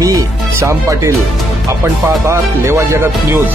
मी श्याम पाटील. आपण पाहतात लेवा जगत न्यूज.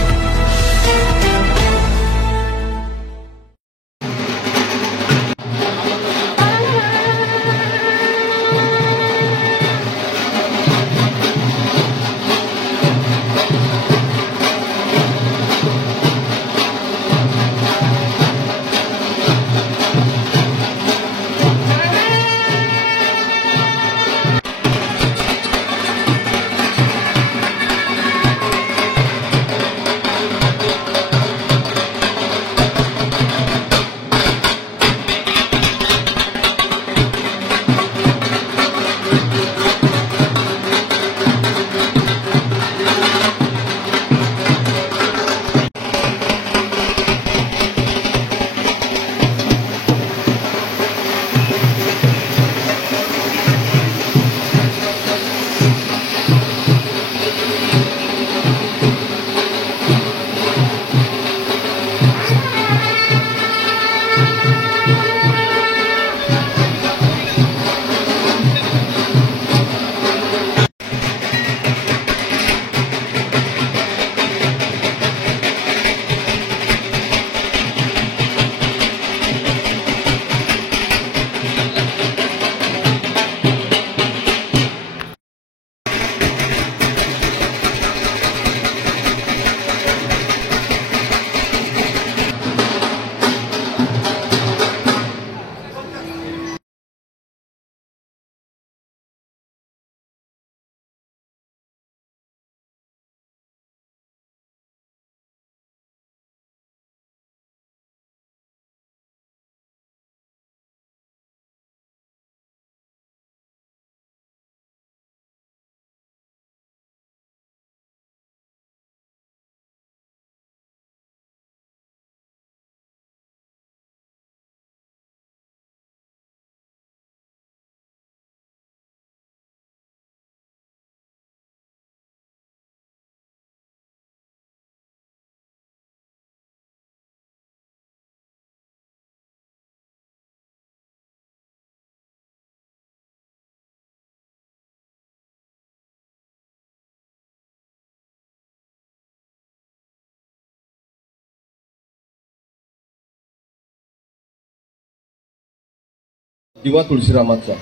दिवा तुळशीरामाचा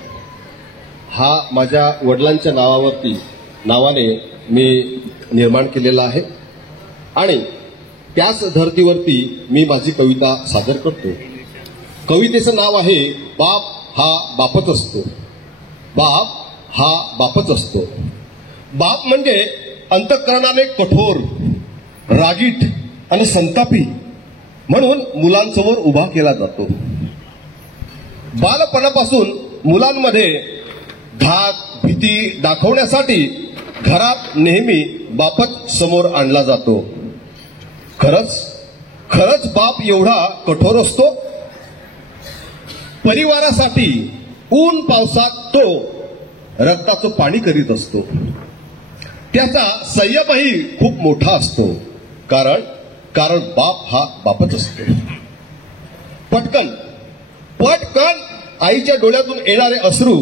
हा माझ्या वडिलांच्या नावाने मी निर्माण केलेला आहे आणि त्याच धर्तीवरती मी माझी कविता सादर करतो. कवितेचं नाव आहे बाप हा बापच असतो. बाप हा बापच असतो. बाप म्हणजे अंतःकरणाने कठोर, रागीट आणि संतापी म्हणून मुलांसमोर उभा केला जातो. बालपणापासून मुलांमध्ये धाक भीती दाखवण्यासाठी घरात नेहमी बापच समोर आणला जातो. खरंच बाप एवढा कठोर असतो? परिवारासाठी ऊन पावसात तो रक्ताचं पाणी करीत असतो. त्याचा संयमही खूप मोठा असतो. कारण बाप हा बापच असतो. पटकन आईच्या डोळ्यातून येणारे अश्रू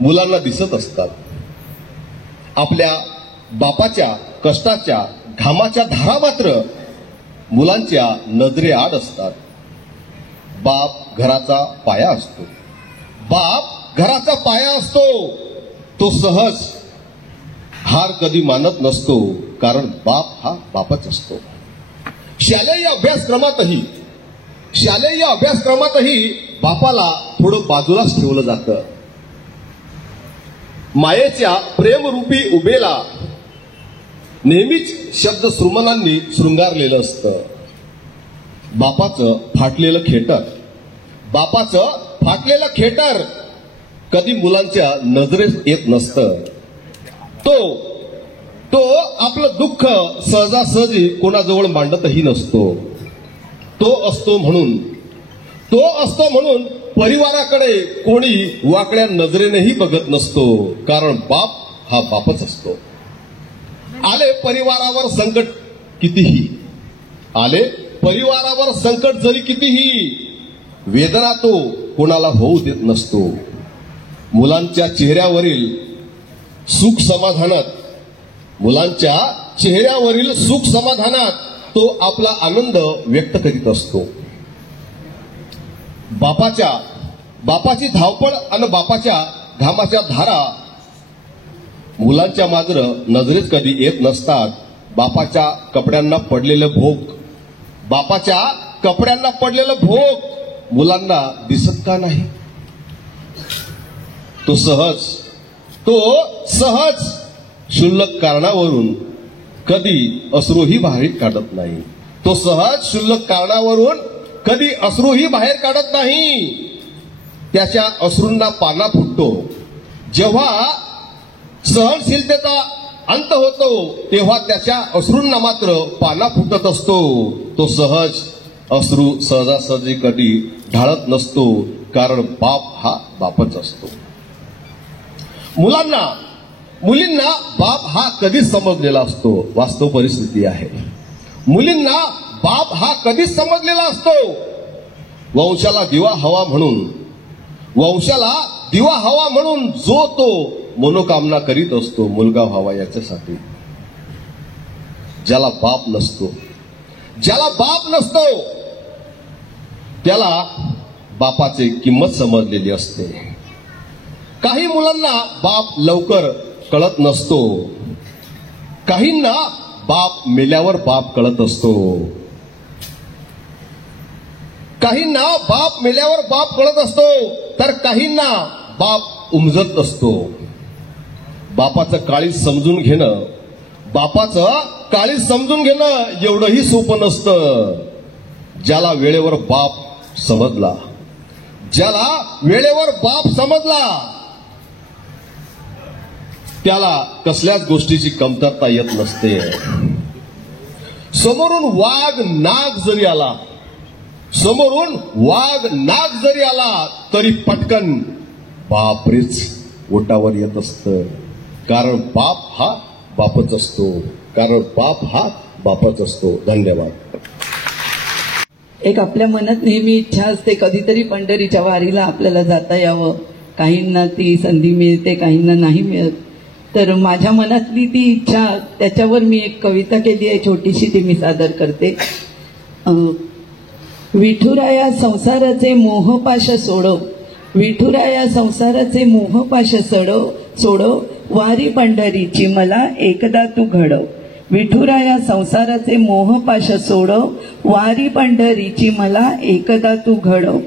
मुलांना दिसत असतात. आपल्या बापाच्या कष्टाच्या घामाच्या धारा मात्र मुलांच्या नजरेआड असतात. बाप घराचा पाया असतो. बाप घराचा पाया असतो. तो सहज हार कधी मानत नसतो. कारण बाप हा बापच असतो. शालेय अभ्यासक्रमातही बापाला थोडं बाजूलाच ठेवलं जातं. मायेच्या प्रेमरूपी उभेला नेहमीच शब्द श्रुमनांनी शृंगारलेलं असतं. बापाचं फाटलेलं खेटर कधी मुलांच्या नजरेत येत नसतं. तो आपलं दुःख सहजासहजी कोणाजवळ मांडतही नसतो. तो असतो म्हणून परिवाराकडे कोणी वाकड्या नजरेनेही बघत नसतो. कारण बाप हा बापच असतो. आले परिवारावर संकट जरी कितीही वेदना तो कोणाला होऊ देत नसतो. मुलांच्या चेहऱ्यावरील सुख समाधानात मुलांच्या चेहऱ्यावरील सुख समाधानात तो आपला आनंद व्यक्त करीत असतो. बापाची धावपळ आणि बापाच्या घामाच्या धारा मुलांच्या मात्र नजरेत कधी येत नसतात. बापाच्या कपड्यांना पडलेलं भोग मुलांना दिसत का नाही? तो सहज क्षुल्लक कारणावरून कधी अश्रूही बाहेर काढत नाही. तो सहज क्षुल्लक कारणावरून कधी अश्रूही बाहेर काढत नाही. त्याच्या अश्रूंना पाना फुटतो. जेव्हा सहनशीलतेचा अंत होतो तेव्हा त्याच्या अश्रूंना मात्र पाना फुटत असतो. तो सहज अश्रू सहजासहजी कधी ढाळत नसतो, कारण बाप हा बापच असतो. मुलींना बाप हा कधीच समजलेला असतो. वास्तव परिस्थिती आहे. मुलींना बाप हा कधीच समजलेला असतो. वंशाला दिवा हवा म्हणून जो तो मनोकामना करीत असतो मुलगा व्हावा याच्यासाठी. ज्याला बाप नसतो त्याला बापाची किंमत समजलेली असते. काही मुलांना बाप लवकर कळत नसतो. काहींना बाप मेल्यावर बाप कळत असतो. तर काहींना बाप उमजत असतो. बापाचं काळीज समजून घेणं एवढंही सोपं नसतं. ज्याला वेळेवर बाप समजला त्याला कसल्याच गोष्टीची कमतरता येत नसते. समोरून वाघ नाग जरी आला तरी पटकन बापरेच ओटावर येत असतं. कारण बाप हा बापच असतो. धन्यवाद. एक आपल्या मनात नेहमी इच्छा असते कधीतरी पंढरीच्या वारीला आपल्याला जाता यावं. काहींना ती संधी मिळते, काहींना नाही मिळत. तर माझ्या मनातली ती इच्छा, त्याच्यावर मी एक कविता केली आहे छोटीशी, ती मी सादर करते. विठुराया संसाराचे मोहपाश सोडव, विठुराया संसाराचे मोहपाश सोडव, वारी पंढरीची मला एकदा तू घडव. विठुराया संसाराचे मोहपाश सोडव, वारी पंढरीची मला एकदा तू घडव.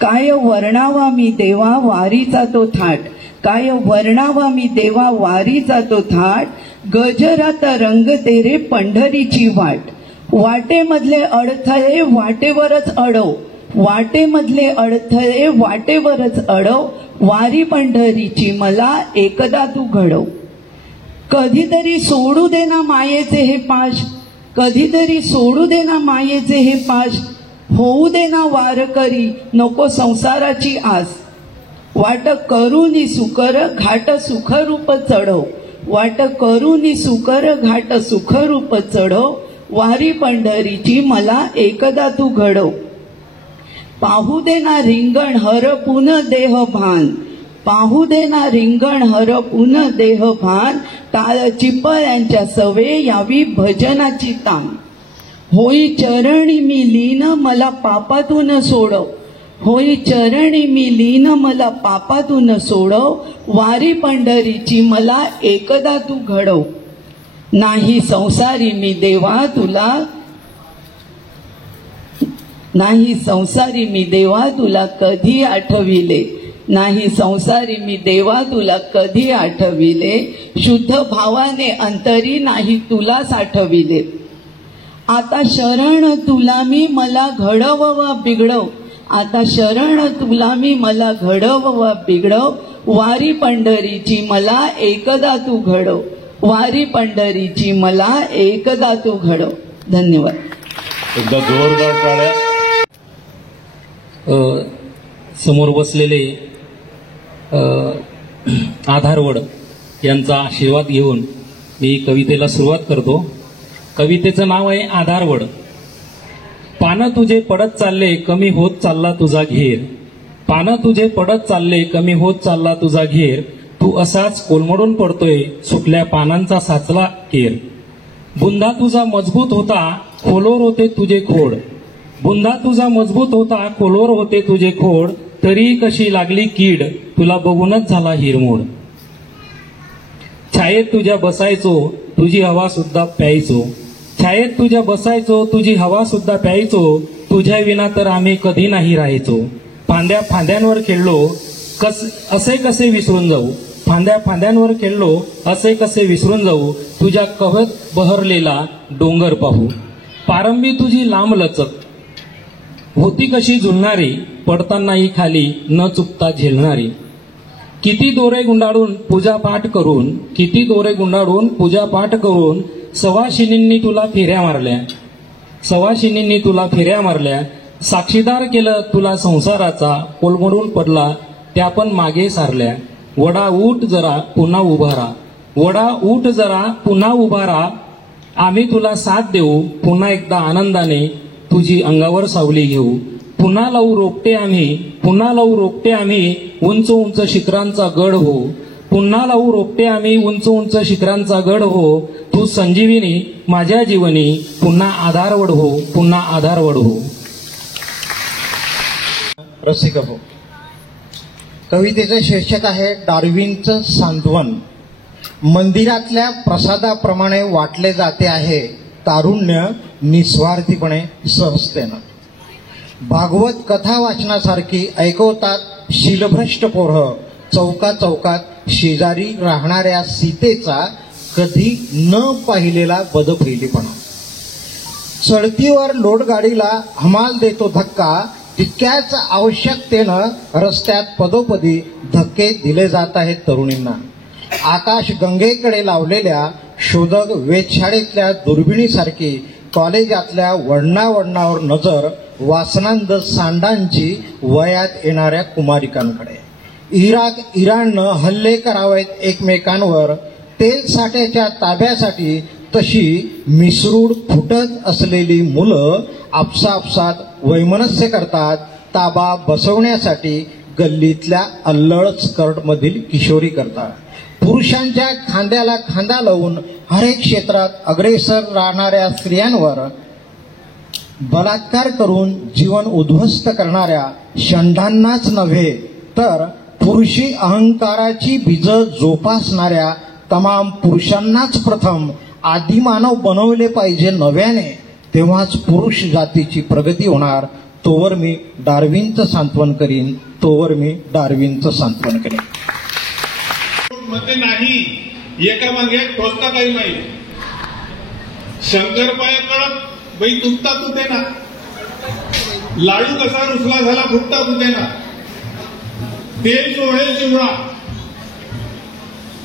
काय वर्णावा मी देवा वारीचा तो थाट, काय वर्णावा मी देवा वारीचा तो थाट. गजरात रंग तेरे पंढरीची वाट, वाटेमधले अडथळे वाटेवरच अडव, वाटेमधले अडथळे वाटेवरच अडव. वारी पंढरीची मला एकदा तू घडव. कधीतरी सोडू दे ना मायेचे हे पाश, कधीतरी सोडू दे ना मायेचे हे पाश. होऊ दे ना वारकरी नको संसाराची आस. वाट करूनी सुकर घाट सुखरूप चढव, वाट करूनी सुकर घाट सुखरूप चढव. वारी पंढरीची मला एकदा तू घडव. पाहू दे ना रिंगण हरपून देह भान, पाहू दे ना रिंगण हरपून देह भान. टाळ चिपळ्यांच्या सवे यावी भजनाची तान. होई चरणी मी लीन मला पापातून सोडव, होई चरणी मी लीन मला पापातून सोडव. वारी पंढरीची मला एकदा तू घडव. नाही संसारी मी देवा तुला, नाही संसारी मी देवा तुला कधी आठविले, नाही संसारी मी देवा तुला कधी आठविले. शुद्ध भावाने अंतरी नाही तुला साठविले. आता शरण तुला मी मला घडव वा बिघडव, आता शरण तुला मी मला घडव वा बिघडव. वारी पंढरीची मला एकदा तू घडव, वारी पंढरीची मला एकदा तू घडव. धन्यवाद. एकदा जोरदार टाळ्या. समोर बसलेले आधारवड यांचा आशीर्वाद घेऊन मी कवितेला सुरुवात करतो. कवितेचं नाव आहे आधारवड. पानं तुझे पडत चालले कमी होत चालला तुझा घेर, पानं तुझे पडत चालले कमी होत चालला तुझा घेर. तू असाच कोलमडून पडतोय सुकल्या पानांचा साचला केर. बुंदा तुझा मजबूत होता खोलवर होते तुझे खोड. बुंदा तुझा मजबूत होता खोलवर होते तुझे खोड. तरी कशी लागली कीड तुला बघूनच झाला हिरमोड. छायेत तुझ्या बसायचो तुझी हवा सुद्धा प्यायचो. छायेत तुझ्या बसायचो तुझी हवा सुद्धा प्यायचो. तुझ्या विना तर आम्ही कधी नाही राहायचो. फांद्या फांद्यांवर खेळलो असे कसे विसरून जाऊ. फांद्या फांद्यांवर खेळलो असे कसे विसरून जाऊ. तुझ्या कवत बहरलेला डोंगर पाहू. पारंबी तुझी लांब लचक होती कशी झुलणारी. पडतानाही खाली न चुकता झेलणारी. किती दोरे गुंडाळून पूजापाठ करून किती दोरे गुंडाळून पूजापाठ करून सवाशिनींनी तुला फेऱ्या मारल्या. सवाशिनींनी तुला फेऱ्या मारल्या. साक्षीदार केलं तुला संसाराचा. कोलमडून पडला त्या पण मागे सारल्या. वडा उठ जरा पुन्हा उभारा. वडा उठ जरा पुन्हा उभारा. आम्ही तुला साथ देऊ पुन्हा एकदा आनंदाने. तुझी अंगावर सावली घेऊ. पुन्हा लावू रोपटे आम्ही. पुन्हा लावू रोपटे आम्ही. उंच उंच शिखरांचा गड हो. पुन्हा लावू रोपटे आम्ही. उंच उंच शिखरांचा गड हो. तू संजीविनी माझ्या जीवनी. पुन्हा आधारवड हो. पुन्हा आधारवड हो. रसिक हो. कवितेचं शीर्षक आहे डार्विनचं सांत्वन. मंदिरातल्या प्रसादाप्रमाणे वाटले जाते आहे तारुण्य निस्वार्थीपणे सहजतेनं. भागवत कथा वाचनासारखी ऐकवतात शीलभ्रष्ट पोरं. चौका चौकात शेजारी राहणाऱ्या सीतेचा कधी न पाहिलेला बदफैलीपणा. चढतीवर लोडगाडीला हमाल देतो धक्का. तितक्याच आवश्यकतेनं रस्त्यात पदोपदी धक्के दिले जात आहेत तरुणींना. आकाश गंगेकडे लावलेल्या शोधक वेधशाळेतल्या दुर्बिणीसारखी कॉलेजातल्या वळणावळणावर नजर वासनांद सांडांची वयात येणाऱ्या कुमारिकांकडे. इराणनं हल्ले करावेत एकमेकांवर तेल साठ्याच्या ताब्यासाठी. तशी मिसरूड फुटत असलेली मुलं आपसापसात वैमनस्य करतात ताबा बसवण्यासाठी. गल्लीतल्या अल्लळ स्कर्टमधील किशोरी करतात. पुरुषांच्या खांद्याला खांदा लावून हरेक क्षेत्रात अग्रेसर राहणाऱ्या स्त्रियांवर बलात्कार करून जीवन उद्ध्वस्त करणाऱ्या षंडांनाच नव्हे तर पुरुषी अहंकाराची बीजं जोपासणाऱ्या तमाम पुरुषांनाच प्रथम आदिमानव बनवले पाहिजे नव्याने. तेव्हाच पुरुष जातीची प्रगती होणार. तोवर मी डार्विनचं सांत्वन करीन. तोवर मी डार्विनचं सांत्वन करीन. मध्ये नाही एका मागे टोचता काही नाही. शंकरपाय कळत बाई तुटता तुटे ना. लाडू कसा रुसला झाला फुटता तुटे ना. तेल चोळेल चिवडा.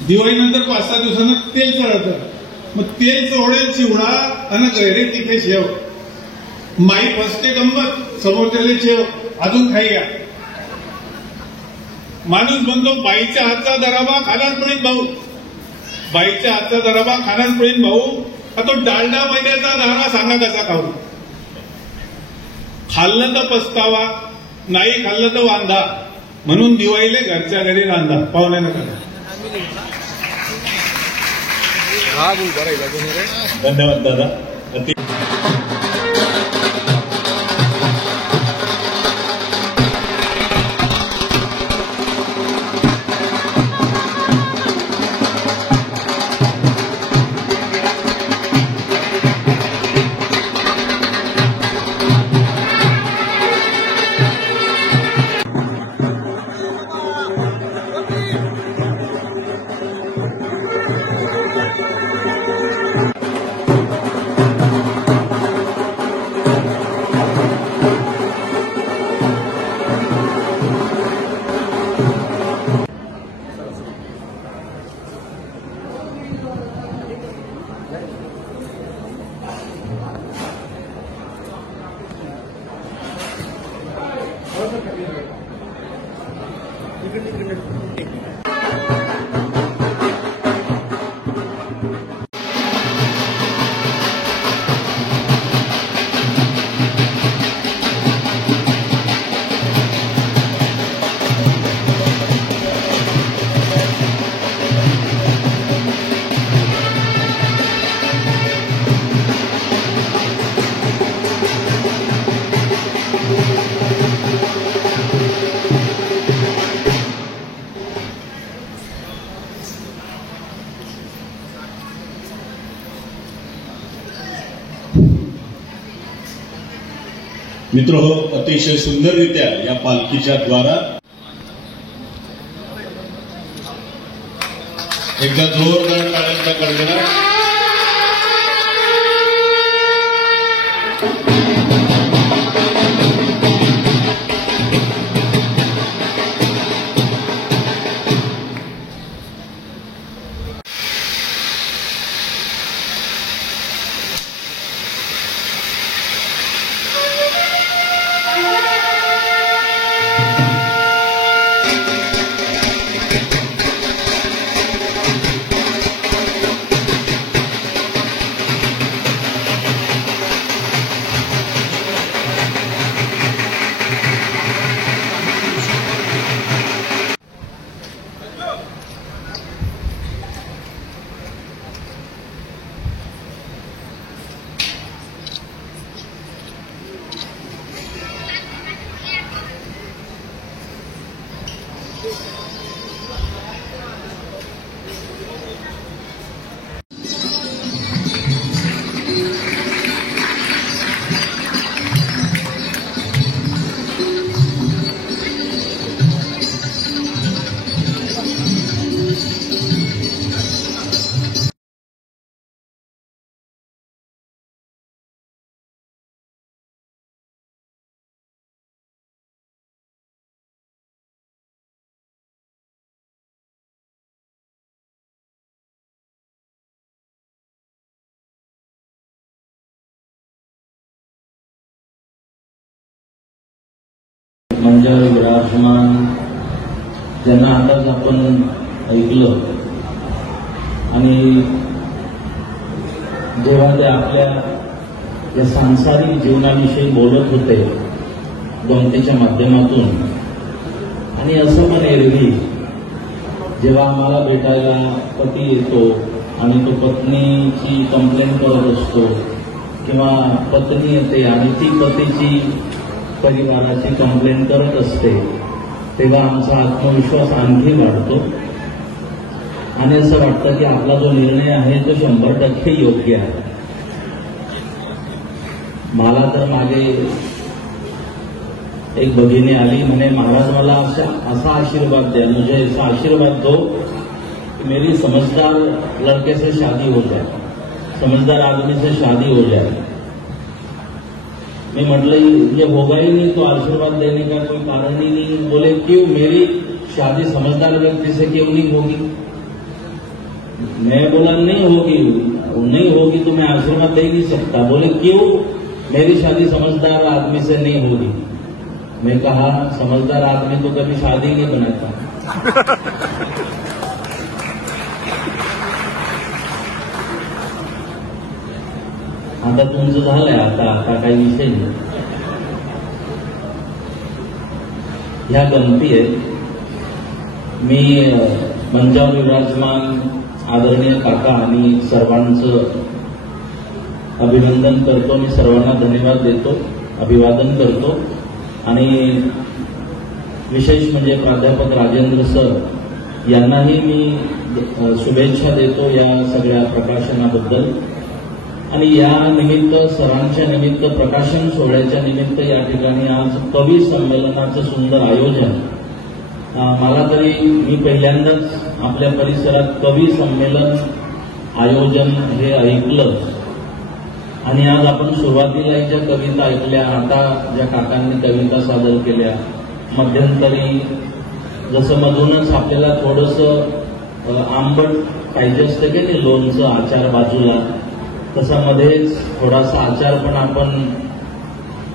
दिवाळीनंतर 5-6 दिवसांना तेल चढतं. मग तेल चोळेल चिवडा आणि गैरे तिथे शेव. माई फसते गंमत समोरच्याले शेव अजून खाईया. माणूस म्हणतो बाईच्या हातचा दराबा खानात पडीत भाऊ. बाईच्या हातचा दराबा खानात पडीत भाऊ. तो डालडा मैद्याचा राहणा सांगा कसा खाऊ. खाल्लं तर पस्तावा नाही खाल्लं तर वांधा. म्हणून दिवाळीले घरच्या घरी रांधा पाहुण्यानं करा. धन्यवाद दादा. मित्रहो, अतिशय सुंदररित्या या पालखीच्या द्वारा एकदा जोरदार टाळ्यांचा गडगडाट. मंचावर विराजमान ज्यांना आताच आपण ऐकलं आणि जेव्हा ते आपल्या या सांसारिक जीवनाविषयी बोलत होते गमतीच्या माध्यमातून, आणि असं पण एरवी जेव्हा आम्हाला भेटायला पती येतो आणि तो पत्नीची कंप्लेंट करत असतो किंवा पत्नी येते आणि ती पतीची परिवाराची कंप्लेंट करत असते, तेव्हा आमचा आत्मविश्वास आणखी वाढतो आणि असं वाटतं की आपला जो निर्णय आहे तो 100% योग्य आहे. मला तर मागे एक भगिनी आली, म्हणे महाराज मला असा आशीर्वाद द्या, मुझे ऐसा आशीर्वाद दो कि मेरी समझदार लड़के से शादी हो जाए, समझदार आदमी से शादी हो जाए. मैं मतलब ये होगा ही नहीं तो आशीर्वाद देने का कोई कारण ही नहीं. बोले क्यों, मेरी शादी समझदार व्यक्ति से क्यों नहीं होगी? मैं बोला नहीं होगी तो मैं आशीर्वाद दे नहीं सकता. बोले क्यों, मेरी शादी समझदार आदमी से नहीं होगी. मैं कहा समझदार आदमी तो कभी शादी नहीं बनाता. आता तुमचं झालंय, आता काही विषय नाही. ह्या गमती आहेत. मी मंचावर विराजमान आदरणीय काका आणि सर्वांचं अभिनंदन करतो. मी सर्वांना धन्यवाद देतो, अभिवादन करतो आणि विशेष म्हणजे प्राध्यापक राजेंद्र सर यांनाही मी शुभेच्छा देतो या सगळ्या प्रकाशनाबद्दल. आणि या निमित्त, सरांच्या निमित्त, प्रकाशन सोहळ्याच्या निमित्त या ठिकाणी आज कवी संमेलनाचं सुंदर आयोजन. मला तरी मी पहिल्यांदाच आपल्या परिसरात कवी संमेलन आयोजन हे ऐकलं आणि आज आपण सुरुवातीला ज्या कविता ऐकल्या, आता ज्या काकांनी कविता सादर केल्या, मध्यंतरी जसं मधूनच आपल्याला थोडंसं आंबट पाहिजे असतं की नाही, लोणचं आचार बाजूला, तसा मध्येच थोडासा आचार पण आपण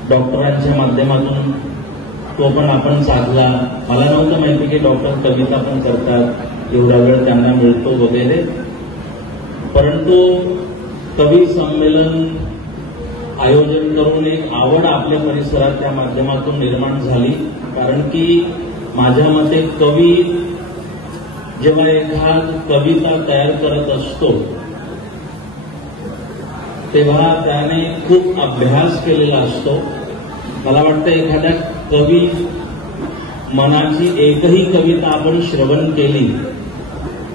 डॉक्टरांच्या माध्यमातून तो पण आपण साधला. मला नव्हतं माहिती की डॉक्टर कविता पण करतात, एवढा वेळ त्यांना मिळतो वगैरे. परंतु कवी संमेलन आयोजन करून एक आवड आपल्या परिसरात त्या माध्यमातून निर्माण झाली. कारण की माझ्या मते कवी जेव्हा एखाद कविता तयार करत असतो तेव्हा त्याने खूप अभ्यास केलेला असतो. मला वाटतं एखाद्या कवी मनाची एकही कविता आपण श्रवण केली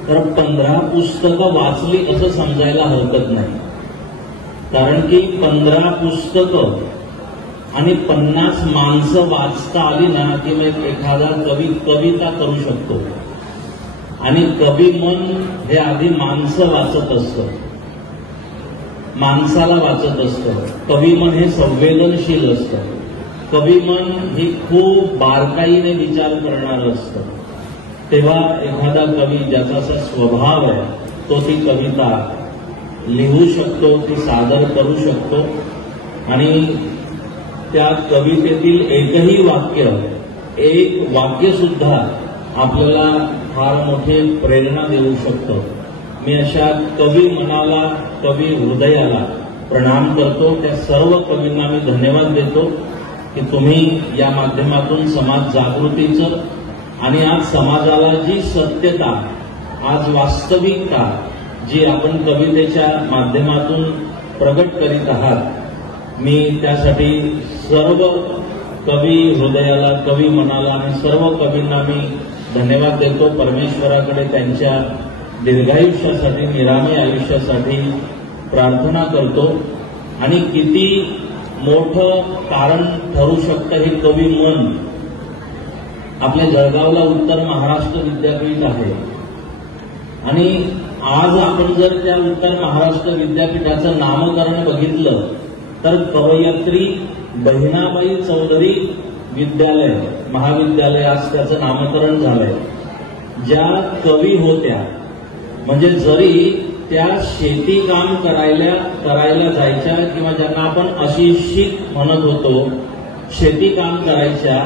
तर 15 पुस्तकं वाचली असं समजायला हरकत नाही. कारण की 15 पुस्तकं आणि 50 माणसं वाचता आली ना की मग एखादा कवी कविता करू शकतो. आणि कवी मन हे आधी माणसं वाचत असतं, माणसाला वाचत असतं. कवी मन हे संवेदनशील असतं. कवी मन हे खूप बारकाईने विचार करणारं असतं. तेव्हा एखादा कवी ज्याचा असा स्वभाव आहे तो ती कविता लिहू शकतो, ती सादर करू शकतो. आणि त्या कवितेतील एकही वाक्य, एक वाक्य सुद्धा आपल्याला फार मोठी प्रेरणा देऊ शकतं. मी अशा कवी मनाला, कवी हृदयाला प्रणाम करतो. त्या सर्व कवींना मी धन्यवाद देतो की तुम्ही या माध्यमातून समाज जागृतीचं आणि आज समाजाला जी सत्यता, आज वास्तविकता जी आपण कवितेच्या माध्यमातून प्रगट करीत आहात, मी त्यासाठी सर्व कवी हृदयाला, कवी मनाला आणि सर्व कवींना मी धन्यवाद देतो. परमेश्वराकडे त्यांच्या दीर्घायुष्यासाठी, निरामय आयुष्यासाठी प्रार्थना करतो. आणि किती मोठं कारण ठरू शकतं हे कवी मन. आपल्या जळगावला उत्तर महाराष्ट्र विद्यापीठ आहे आणि आज आपण जर त्या उत्तर महाराष्ट्र विद्यापीठाचं नामकरण बघितलं तर कवयित्री बहिणाबाई चौधरी विद्यालय, महाविद्यालय आज त्याचं नामकरण झालंय. ज्या कवी होत्या, म्हणजे जरी त्या शेती काम करायला जायच्या किंवा ज्यांना आपण अशिक्षित म्हणत होतो, शेती काम करायच्या,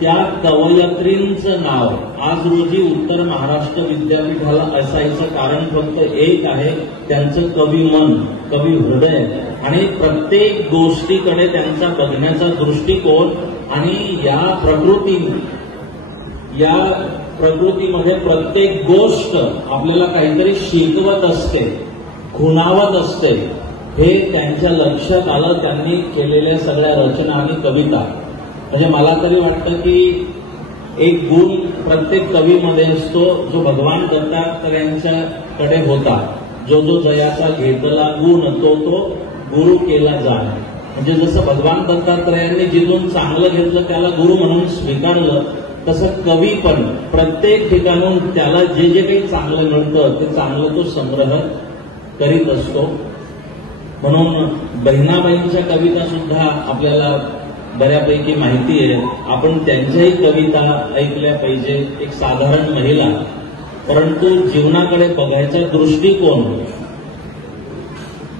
त्या कवयित्रींचं नाव आज रोजी उत्तर महाराष्ट्र विद्यापीठाला असायचं कारण फक्त एक आहे, त्यांचं कवी मन, कवी हृदय आणि प्रत्येक गोष्टीकडे त्यांचा बघण्याचा दृष्टिकोन. आणि या प्रकृतीमध्ये प्रत्येक गोष्ट आपल्याला काहीतरी शिकवत असते, खुणावत असते. हे त्यांच्या लक्षात आलं त्यांनी केलेल्या सगळ्या रचना आणि कविता. म्हणजे मला तरी वाटतं की एक गुण प्रत्येक कवीमध्ये असतो जो भगवान दत्तात्रयांच्याकडे होता. जो जयाचा घेतला गुण तो गुरु केला जाण. म्हणजे जसं भगवान दत्तात्रयांनी जिथून चांगलं घेतलं त्याला गुरु म्हणून स्वीकारलं, तसं कवी पण प्रत्येक ठिकाणून त्याला जे जे काही चांगलं मिळतं ते चांगलं तो संग्रह करीत असतो. म्हणून बहिणाबाईंच्या कविता सुद्धा आपल्याला बऱ्यापैकी माहिती आहे. आपण त्यांच्याही कविता ऐकल्या पाहिजे. एक साधारण महिला, परंतु जीवनाकडे बघायचा दृष्टिकोन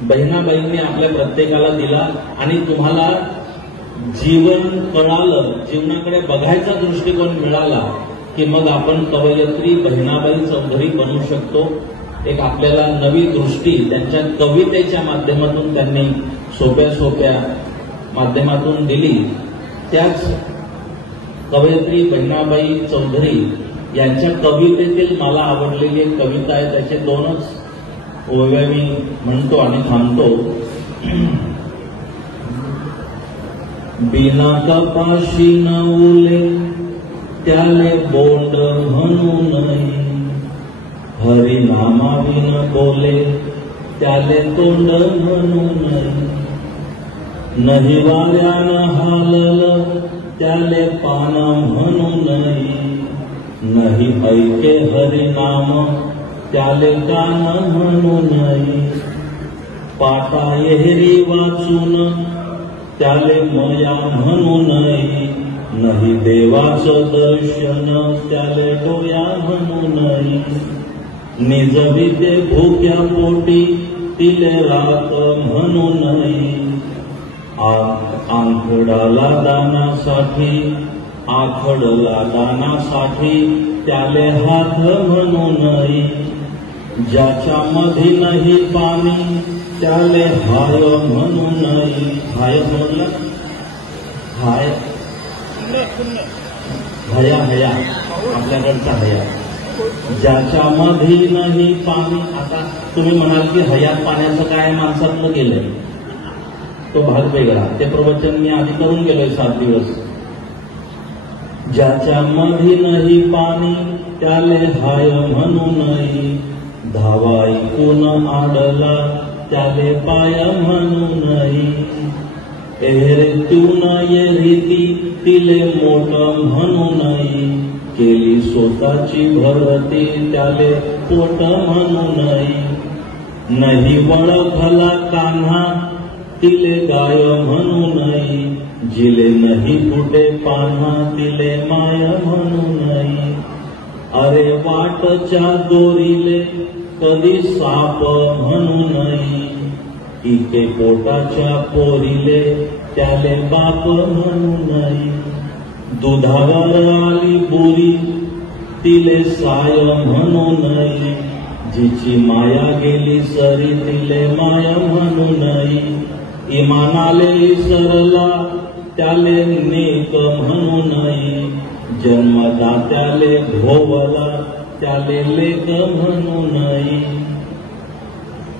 बहिणाबाईंनी आपल्या प्रत्येकाला दिला. आणि तुम्हाला जीवन कळालं, जीवनाकडे बघायचा दृष्टिकोन मिळाला की मग आपण कवयित्री बहिणाबाई चौधरी बनू शकतो. एक आपल्याला नवी दृष्टी त्यांच्या कवितेच्या माध्यमातून त्यांनी सोप्या माध्यमातून दिली. त्याच कवयित्री बहिणाबाई चौधरी यांच्या कवितेतील मला आवडलेली एक कविता आहे, त्याचे 2च ओव्या मी म्हणतो आणि थांबतो. बिना कपाशी न उले त्याले बोंड म्हणू नये, हरिनामा बिन बोले त्याले तोंड म्हणू नये, नाही वाऱ्यानं हालल त्याले पान म्हणू नये, नाही ऐके हरिनाम त्याले कान म्हणू नये, पाटा येहरी वाचून त्याले मया म्हणू नये, नाही देवाचं दर्शन त्याले डोया म्हणू नये, निजवी ते भूक्या पोटी तिले रात म्हणू नये, आंखडाला दानासाठी त्याले हात म्हणू नये, ज्याच्या मध्ये नाही पाणी त्याले हाय म्हणू नये. हाय म्हणलं, हाय हया आपल्याकडचा हया. ज्याच्या मध्ये नाही पाणी. आता तुम्ही म्हणाल की हयात पाण्याचं काय माणसातलं गेलंय, तो भाग वेगळा. ते प्रवचन मी आधी करून गेलोय 7 दिवस. ज्याच्या मध्ये नाही पाणी त्याले हाय म्हणू नये, धावा ऐकून आडला त्याले पाय म्हणू नये, एहरेतून येरीती तिले मोठं म्हणू नये, केली स्वतःची भरती त्याले पोट म्हणू नये. नाही वळखला कान्हा तिले गाय म्हणू नये, जिले नाही कुठे पान्हा तिले माय म्हणू नये. अरे वाटच्या दोरीले कधी साप म्हणू नये, इथे पोटाच्या पोरीले त्याले बाप म्हणू नये. दुधावर आली बुरी तिले साय म्हणू नये, जिची माया गेली सरी तिले माया म्हणू नये. इमानाले सरला त्याले नेक म्हणू नये, जन्मदात्याले भोवला त्याले लेक म्हणू नये.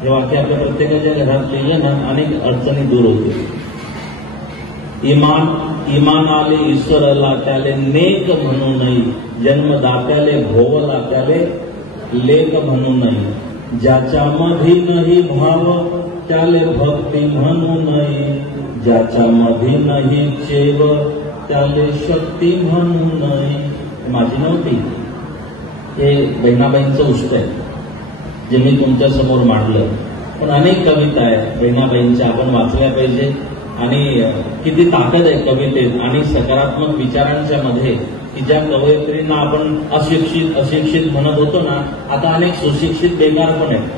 हे वाक्य आपल्या प्रत्येकाच्या घरात लिहिलं ना अनेक अडचणी दूर होते. इमान आले ईश्वराला त्याले नेक म्हणू नये, जन्मदात्याले भोवला त्याले लेक म्हणू नये. ज्याच्या मध्ये नाही भाव त्याले भक्ती म्हणू नये, ज्याच्या मध्ये नाही चेव त्याले शक्ती म्हणू नये. माझी नव्हती, हे बहिणाबाईंचं उष्ट आहे जे मी तुमच्या समोर मांडलं. पण अनेक कविता आहेत बहिणाबाईंच्या, आपण वाचल्या पाहिजे. आणि किती ताकद आहे कवितेत आणि सकारात्मक विचारांच्या मध्ये, की ज्या कवयित्रींना आपण अशिक्षित म्हणत होतो ना, आता अनेक सुशिक्षित बेकार पण आहेत.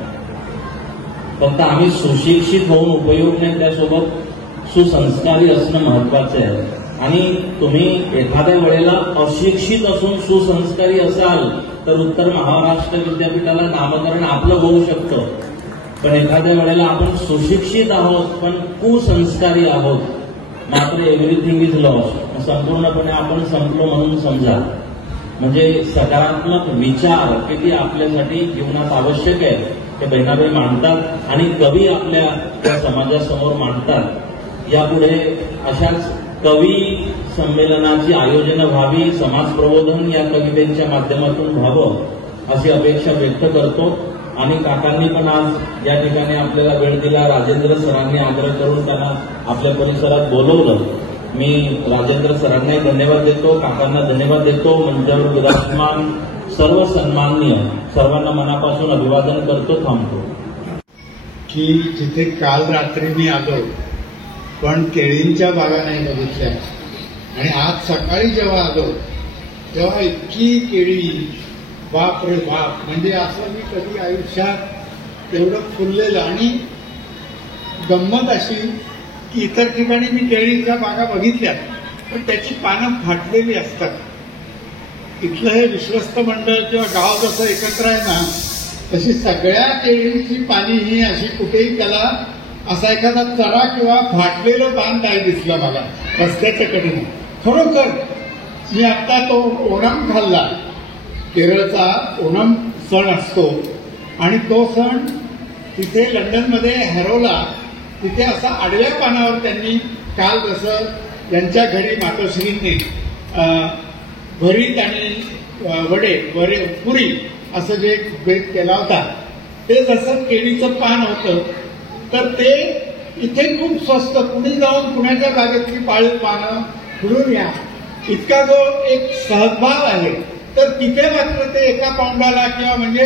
फक्त आम्ही सुशिक्षित होऊन उपयोग नाही, त्यासोबत सुसंस्कारी असणं महत्वाचं आहे. आणि तुम्ही एखाद्या वेळेला अशिक्षित असून सुसंस्कारी असाल तर उत्तर महाराष्ट्र विद्यापीठाला नामकरण आपलं होऊ शकतं. पण एखाद्या वेळेला आपण सुशिक्षित आहोत पण कुसंस्कारी आहोत, मात्र एव्हरीथिंग इज लॉस्ट, संपूर्णपणे आपण संपलो म्हणून समजा. म्हणजे सकारात्मक विचार किती आपल्यासाठी जीवनात आवश्यक आहे ते बहिणाबाई मांडतात आणि कवी आपल्या त्या समाजासमोर मांडतात. यापुढे अशाच कवी संमेलनाची आयोजन व्हावी, समाज प्रबोधन या कवितेच्या माध्यमातून व्हावं अशी अपेक्षा व्यक्त करतो. आणि काकांनी पण आज या ठिकाणी आपल्याला वेळ दिला. राजेंद्र सरांनी आग्रह करून त्यांना आपल्या परिसरात बोलवलं. मी राजेंद्र सरांनाही धन्यवाद देतो, काकांना धन्यवाद देतो. मंचावर विराजमान सर्व सन्माननीय सर्वांना मनापासून अभिवादन करतो. थांबतो. की जिथे काल रात्री मी आलो पण केळींच्या बागा नाही बघितल्या, आणि आज सकाळी जेव्हा आलो तेव्हा इतकी केळी, बाप रे बाप, म्हणजे असं मी कधी आयुष्यात एवढं फुललेलं. आणि गंमत अशी की इतर ठिकाणी मी केळीच्या बागा बघितल्या पण त्याची पानं फाटलेली असतात. इथलं हे विश्वस्त मंडळ किंवा गाव जसं एकत्र आहे ना, तशी सगळ्या केळींची पाणी ही अशी कुठेही त्याला असा एखादा चरा किंवा फाटलेलं पान काय दिसलं मला रस्त्याच्या कडेने. खरोखर मी आता तो ओणम खाल्ला, केरळचा ओणम सण असतो आणि तो सण तिथे लंडनमध्ये हॅरोला, तिथे असा आडव्या पानावर त्यांनी काल जसं त्यांच्या घरी मातोश्रींनी भरीत आणि वडे पुरी असं जे बेत केला होता, ते जसं केळीचं पान होतं तर ते इथे खूप स्वस्त. कुणी जाऊन पुण्याच्या बागेतली पानं फिरून या इतका जो एक सहभाव आहे, तर तिथे मात्र ते एका पाऊंडाला किंवा म्हणजे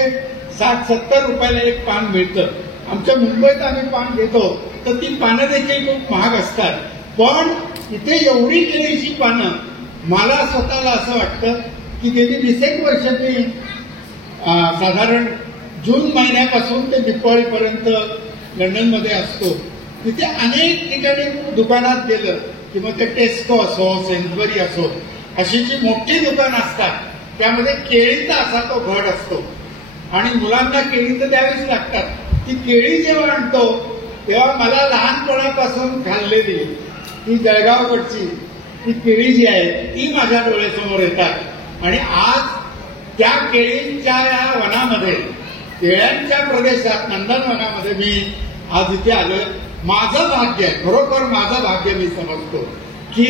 60-70 रुपयाला एक पान मिळतं. आमच्या मुंबईत आम्ही पान घेतो तर ती पानं देखील खूप महाग असतात. पण इथे एवढी केळीची पानं, मला स्वतःला असं वाटतं की गेली 20 वर्ष मी साधारण जून महिन्यापासून ते दिवाळीपर्यंत लंडनमध्ये असतो. तिथे अनेक ठिकाणी दुकानात गेलं की मग ते टेस्को असो, सेन्सबरी असो, अशी जी मोठी दुकानं असतात त्यामध्ये केळीचा असा तो घड असतो आणि मुलांना केळी तर द्यावीच लागतात. ती केळी जेव्हा आणतो तेव्हा मला लहानपणापासून खाल्लेली ती जळगावकडची ती केळी जी आहे ती माझ्या डोळ्यासमोर येतात. आणि आज त्या केळींच्या या वनामध्ये, केळ्यांच्या प्रदेशात, नंदनवनामध्ये मी आज इथे आलोय. माझं भाग्य आहे, खरोखर माझं भाग्य मी समजतो की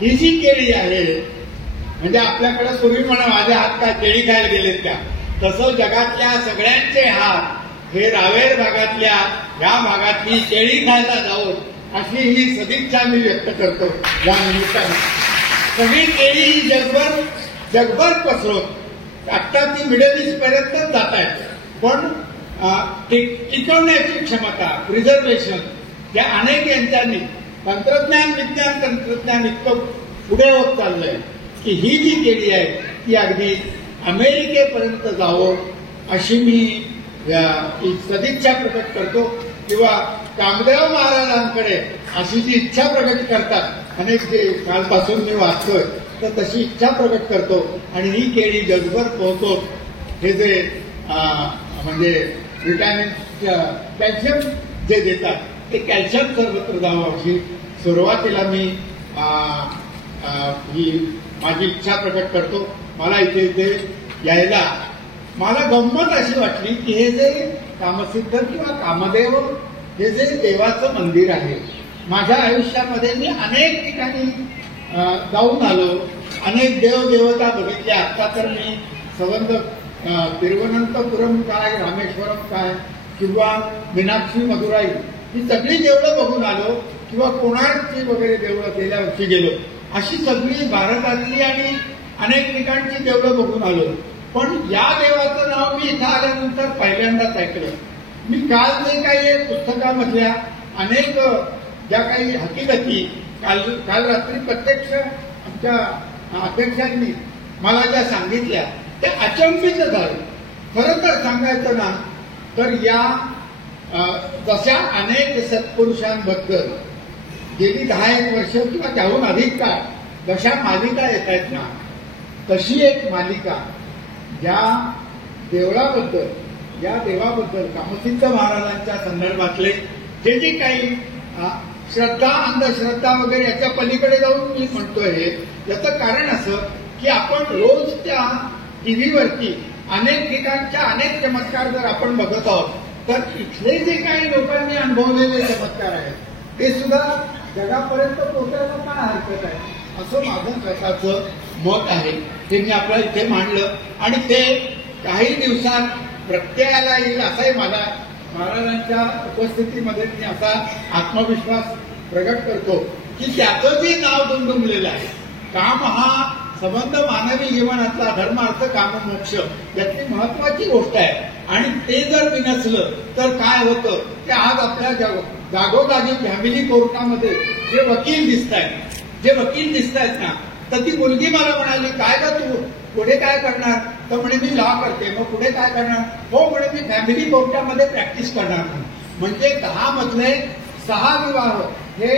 ही जी केळी आहे, म्हणजे आपल्याकडे पूर्वी म्हणा माझे हात काय केळी खायला गेलेत का, तसं जगातल्या सगळ्यांचे हात हे रावेर भागातल्या या भागातली केळी खायला जाऊन अशी ही सदिच्छा मी व्यक्त करतो या निमित्ताने. सगळी केळी ही जगभर पसरवत आता ती मिडल ईस्ट पर्यंत जात आहेत, पण टिकवण्याची क्षमता, प्रिझर्वेशन या अनेक यांच्यानी विज्ञान तंत्रज्ञान इतकं पुढे होत चाललंय की ही जी केळी आहे ती अगदी अमेरिकेपर्यंत जावं अशी मी सदिच्छा प्रकट करतो. किंवा कामदेव महाराजांकडे अशी जी इच्छा प्रकट करतात अनेक जे कालपासून मी वाचतोय, तर तशी इच्छा प्रकट करतो आणि ही केळी जगभर पोहोचतो. हे जे म्हणजे विटॅमिन कॅल्शियम जे देतात ते कॅल्शियम सर्वत्र जावं अशी सुरुवातीला मी ही माझी इच्छा प्रकट करतो. मला इथे यायला मला गंमत अशी वाटली की हे जे कामसिद्ध किंवा कामदेव हे जे देवाचं मंदिर आहे, माझ्या आयुष्यामध्ये मी अनेक ठिकाणी जाऊन आलो, अनेक देवदेवता बघितल्या. आता तर मी संबंध तिरुवनंतपुरम काय, रामेश्वरम काय किंवा मीनाक्षी मदुराई ही सगळी देवळं बघून आलो, किंवा कोणार्कची वगैरे देवळं गेल्या वर्षी गेलो. अशी सगळी भारतातली आणि अनेक ठिकाणची देवळं बघून आलो. पण या देवाचं नाव मी इथं आल्यानंतर पहिल्यांदाच ऐकलं. मी काल जे काही पुस्तकामधल्या अनेक ज्या काही हकीकती काल रात्री प्रत्यक्ष आमच्या अध्यक्षांनी मला ज्या सांगितल्या त्या अचंबित झालं. खरं तर सांगायचं ना तर या जशा अनेक सत्पुरुषांबद्दल गेली 10-1 वर्ष किंवा त्याहून अधिक काळ जशा मालिका येत आहेत ना, तशी एक मालिका या देवळाबद्दल, या देवाबद्दल, कामसिद्ध महाराजांच्या संदर्भातले जे जे काही श्रद्धा, अंधश्रद्धा वगैरे याच्या पलीकडे जाऊन मी म्हणतोय. याचं कारण असं की आपण रोज त्या टीव्हीवरती अनेक ठिकाणच्या अनेक चमत्कार जर आपण बघत आहोत, तर इथले जे काही लोकांनी अनुभवलेले चमत्कार आहेत ते सुद्धा जगापर्यंत पोहोचायला काय हरकत आहे, असं माझं स्वतःचं मत आहे. ते मी आपल्या इथे मांडलं आणि ते काही दिवसात प्रत्ययाला येईल असाही मला महाराजांच्या उपस्थितीमध्ये मी असा आत्मविश्वास प्रगट करतो की त्याचं जे नाव दुमदुमलेलं आहे, काम हा संबंध मानवी जीवनातला धर्म, अर्थ, काम, मोक्ष यातली महत्वाची गोष्ट आहे. आणि ते जर बिनसलं तर काय होतं की आज आपल्या जागोजागी फॅमिली कोर्टामध्ये जे वकील दिसत आहेत ना, तर ती मुलगी मला म्हणाली, काय का तू पुढे काय करणार? तर म्हणे मी लॉ करते. मग पुढे काय करणार? हो म्हणे मी फॅमिली कोर्टामध्ये प्रॅक्टिस करणार. म्हणजे 10 मधले 6 विवाह हे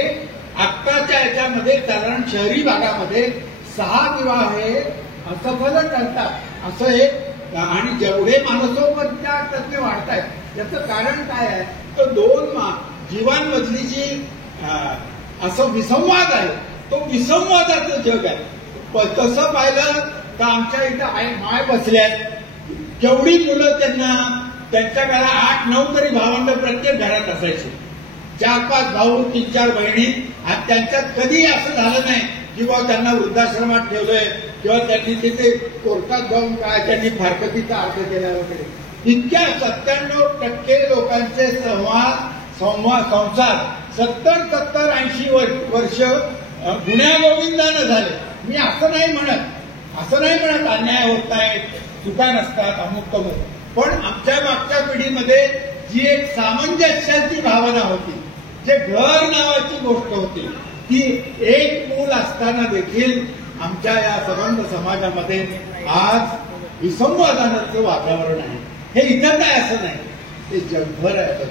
आत्ताच्या याच्यामध्ये, कारण शहरी भागामध्ये 6 विवाह हे असफल ठरतात असं एक. आणि जेवढे मानसोपचार तज्ञ वाढत आहेत याचं कारण काय आहे, तर 2 जीवांमधली जी असं विसंवाद आहे, तो विसंवादाचं जग आहे. तसं पाहिलं तर आमच्या इथं माय बसल्यात, केवढी मुलं त्यांच्या घरात 8-9 तरी भावंड प्रत्येक घरात असायचे. 4-5 भाऊ, 3-4 बहिणी. आज त्यांच्यात कधी असं झालं नाही किंवा त्यांना वृद्धाश्रमात ठेवलंय किंवा त्यांनी तिथे कोर्टात जाऊन काय त्यांनी फारकतीचा अर्ज केला वगैरे. इतक्या 97% लोकांचे संसार 70-80 वर्ष गुण्यागोविंदानं झाले. मी असं नाही म्हणत अन्याय होत नाही, चुका नसतात, अमुक तमुक. पण आमच्या मागच्या पिढीमध्ये जी एक सामंजस्याची भावना होती, जे घर नावाची गोष्ट होती, ती एक मूल असताना देखील आमच्या या संबंध समाजामध्ये आज विसंवादाचं वातावरण आहे. हे इथं काय असं नाही, ते जगभर आहे.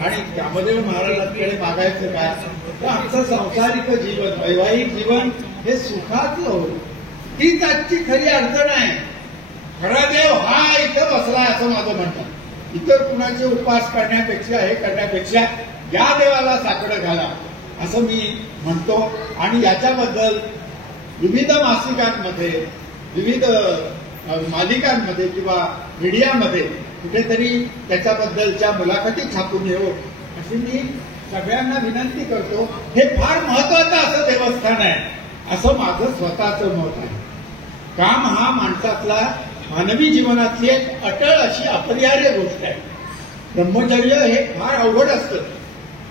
आणि त्यामध्ये महाराजांकडे मागायचं काय, तर आमचं सांसारिक जीवन, वैवाहिक जीवन हे सुखाचं होईल. तीच आजची खरी अडचण आहे. खरा देव हा इथं बसलाय असं माझं म्हणणं. इतर कुणाचे उपास करण्यापेक्षा, हे करण्यापेक्षा या देवाला साकडं घाला असं मी म्हणतो. आणि याच्याबद्दल विविध मासिकांमध्ये, विविध मालिकांमध्ये किंवा मीडियामध्ये कुठेतरी त्याच्याबद्दलच्या मुलाखती छापून येऊ अशी मी सगळ्यांना विनंती करतो. हे फार महत्वाचं असं देवस्थान आहे असं माझं स्वतःचं मत आहे. काम हा माणसातला मानवी जीवनातली एक अटळ अशी अपरिहार्य गोष्ट आहे. ब्रह्मचर्य हे फार अवघड असतं.